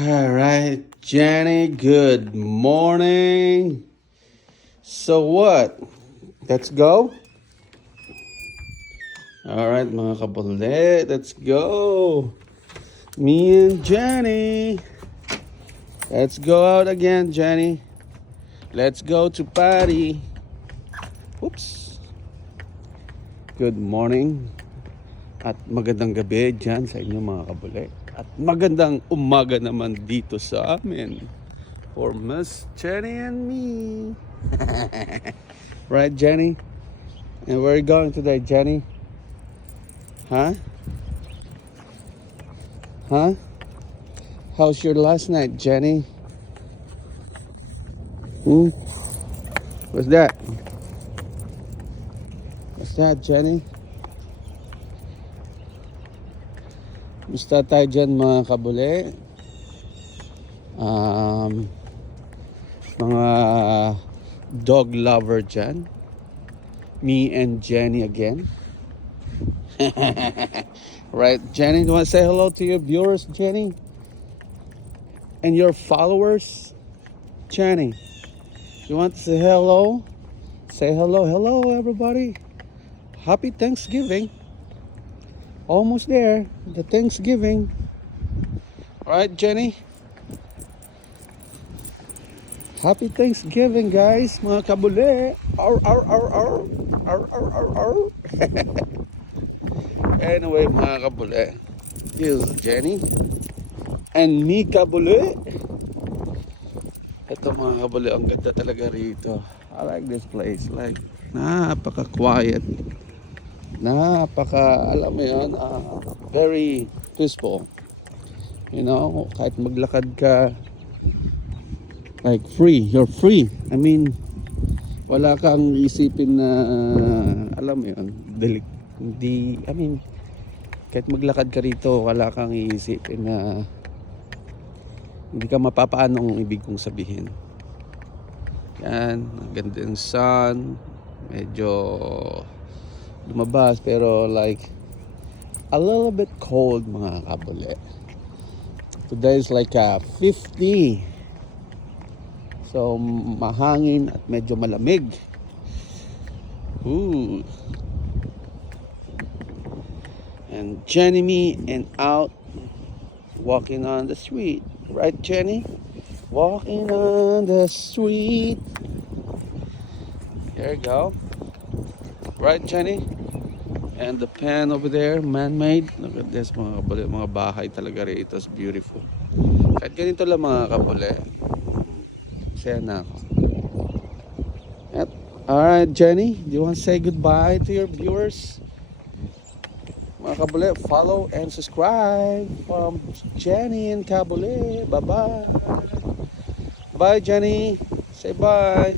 All right, Jenny, good morning. So what? Let's go? All right, mga kabule, let's go. Me and Jenny. Let's go out again, Jenny. Let's go to party. Oops. Good morning. At magandang gabi dyan sa inyo mga kabule. At magandang umaga naman dito sa amin. For Miss Jenny and me. Right, Jenny? And where are you going today, Jenny? Huh? Huh? How's your last night, Jenny? What's that? What's that, Jenny? Musta tayo dyan mga kabule? Mga dog lover dyan. Me and Jenny again. Right, Jenny, do you want to say hello to your viewers, Jenny? And your followers? Jenny, you want to say hello? Say hello. Hello, everybody. Happy Thanksgiving. Almost there. The Thanksgiving. All right, Jenny? Happy Thanksgiving, guys. Mga kabule. Arr, arr, arr, arr. Arr, arr, arr, arr. Anyway, mga kabule. Here's Jenny. And me, kabule. Ito mga kabule, ang ganda talaga rito. I like this place. Like, napaka-quiet. Alam mo yun, very peaceful. You know, kahit maglakad ka, like free, you're free. I mean, wala kang isipin na, alam mo yun, kahit maglakad ka rito, wala kang iisipin na, hindi ka mapapaano ang ibig kong sabihin. Yan, ang ganda ng sun, medyo lumabas pero like a little bit cold mga kabule. Today is like 50. So mahangin at medyo malamig. Ooh. And Jenny me and out walking on the street. Right, Jenny? Walking on the street. There you go. Right, Jenny? And the pen over there, man-made. Look at this, mga kabule. Mga bahay talaga rito. It's beautiful. Kahit ganito lang mga kabule. Saya na ako. Alright, Jenny, do you want to say goodbye to your viewers? Mga kabule, follow and subscribe from Jenny and Kabule. Bye-bye. Bye, Jenny. Say bye.